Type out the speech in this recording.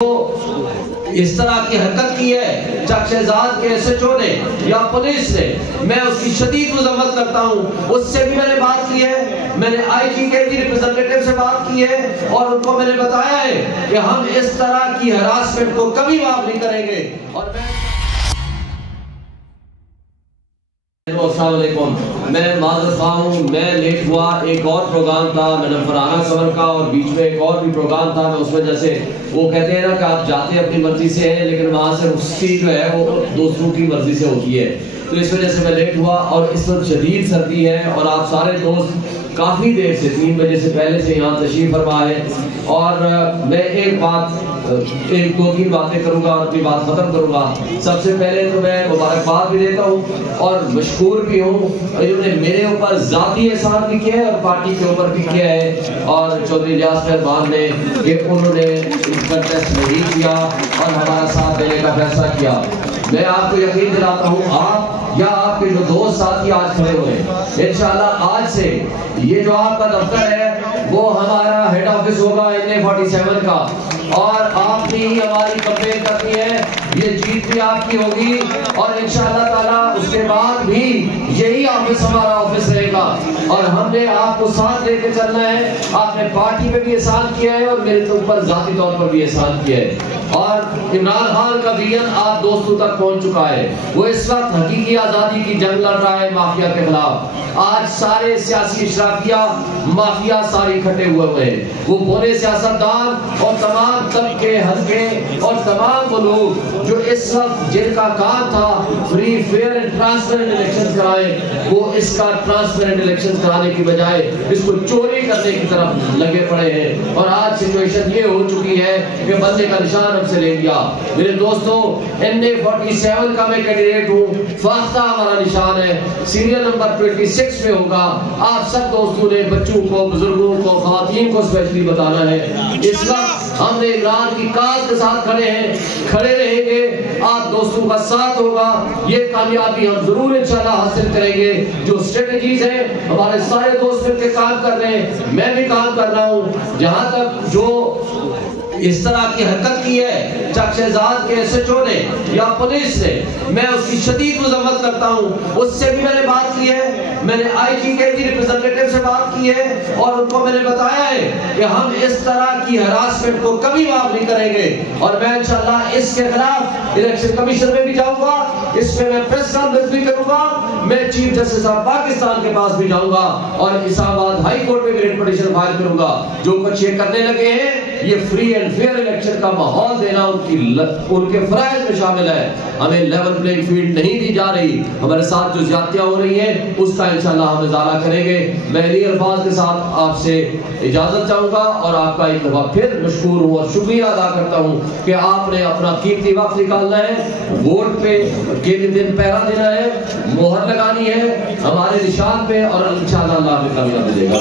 اس طرح کی حرکت کی ہے چک شہزاد کے SHO نے یا پولیس نے، میں اس کی شدید مذمت کرتا ہوں۔ اس سے بھی میں نے بات کی ہے، میں نے IG کے ریپرزنٹیٹیو سے بات کی ہے اور ان کو میں نے بتایا ہے کہ ہم اس طرح کی ہراسمنٹ کو کبھی معاف نہیں کریں گے۔ اور السلام علیکم، میں معذرت خواہ ہوں، میں لیٹ ہوا، ایک اور پروگرام تھا میں نے فرحانہ قمر کا، اور بیچ میں ایک اور بھی پروگرام تھا۔ میں اس وجہ سے وہ کہتے ہیں نا کہ آپ جاتے اپنی مرضی سے ہیں لیکن وہاں سے رخصتی جو ہے وہ دوسروں کی مرضی سے ہوتی ہے، تو اس وجہ سے میں لیٹ ہوا۔ اور اس وقت شدید سردی ہے اور آپ سارے دوست کافی دیر سے 3 بجے سے پہلے سے یہاں تشریف فرما ہے، اور میں ایک دو تین باتیں کروں گا اور اپنی بات ختم کروں گا۔ سب سے پہلے تو میں مبارکباد بھی دیتا ہوں اور مشکور بھی ہوں، انہوں نے میرے اوپر ذاتی احسان بھی کیا ہے اور پارٹی کے اوپر بھی کیا ہے، اور چودھری الیاس مہربان نے کہ انہوں نے کنٹیسٹ نہیں کیا اور ہمارا ساتھ دینے کا فیصلہ کیا۔ میں آپ کو یقین دلاتا ہوں، آپ یا آپ کے جو دوست ساتھی آج کھڑے ہوئے ہیں، انشاءاللہ آج سے یہ جو آپ کا دفتر ہے وہ ہمارا ہیڈ آفس ہوگا NA47 کا، اور آپ نے ہی ہماری کمپین کرنی ہے، یہ جیت بھی آپ کی ہوگی، اور انشاءاللہ تعالیٰ اس کے بعد بھی یہی آفس ہمارا آفس رہے گا، اور ہم نے آپ کو ساتھ لے کے چلنا ہے۔ آپ نے پارٹی پہ بھی احسان کیا ہے اور میرے اوپر ذاتی طور پر بھی احسان کیا ہے، اور عمران خان کا ویژن آپ دوستوں تک پہنچ چکا ہے۔ وہ اس وقت حقیقی آزادی کی جنگ لڑ رہا ہے مافیا کے خلاف۔ آج سارے سیاسی اشرافیہ مافیا سارے اکٹھے ہوئے ہیں، وہ بڑے سیاستدان اور تمام طبقے حلقے اور تمام وہ لوگ جو اس وقت جن کا کام تھا free fair and transparent election کرائیں، وہ اس کا ٹرانسپیرنٹ الیکشن کرانے کی بجائے اس کو چوری کرنے کی طرف لگے پڑے ہیں، اور آج سچویشن یہ ہو چکی ہے کہ بندے کا نشان ہم سے لے لیا۔ میرے دوستوں، NA47 کا میں کینڈیڈیٹ ہوں، فاختہ ہمارا نشان ہے، سیریل نمبر 26 میں ہوگا۔ آپ سب دوستوں نے بچوں کو، بزرگوں کو، خواتین کو اسپیشلی بتانا ہے۔ اس وقت ہم نے عمران کی کاز کے ساتھ کھڑے ہیں، کھڑے رہیں گے، آپ دوستوں کا ساتھ ہوگا، یہ کامیابی ہم ضرور انشاءاللہ حاصل کریں گے۔ جو اسٹریٹجیز ہیں ہمارے سارے دوست مل کے کام کر رہے ہیں، میں بھی کام کر رہا ہوں۔ جہاں تک جو اس طرح کی حرکت کی ہے چک شہزاد کے SHO نے یا پولیس نے، میں اس کی شدید مذمت کرتا ہوں۔ اس سے بھی میں نے بات کی ہے، میں نے IG کے ریپرزنٹیٹیو سے بات کی ہے اور ان کو میں نے بتایا ہے کہ ہم اس طرح کی ہراسمنٹ کو کبھی معاف نہیں کریں گے، اور میں انشاءاللہ اس کے خلاف الیکشن کمیشن میں بھی جاؤں گا، اس میں پریس کانفرنس بھی کروں گا، میں چیف جسٹس آف پاکستان کے پاس بھی جاؤں گا اور اسلام آباد ہائی کورٹ میں بھی ریٹ پٹیشن فائل کروں گا۔ جو کچھ یہ کرنے لگے ہیں یہ فری اینڈ فیئر الیکشن کا ماحول دینا ان کے فرائض میں شامل ہے۔ ہمیں لیول پلینگ فیلڈ نہیں دی جا رہی، ہمارے ساتھ جو زیادتیاں ہو رہی ہیں اس کا انشاءاللہ ہم ازالہ کریں گے۔ میں انہی الفاظ کے ساتھ آپ سے اجازت چاہوں گا اور آپ کا ایک دفعہ پھر مشکور ہوں اور شکریہ ادا کرتا ہوں کہ آپ نے اپنا قیمتی وقت نکالنا ہے، ووٹ پہ کے دن پہرا دینا ہے، مہر لگانی ہے ہمارے نشان پہ، اور انشاءاللہ اللہ ہمیں کامیابی دے گا۔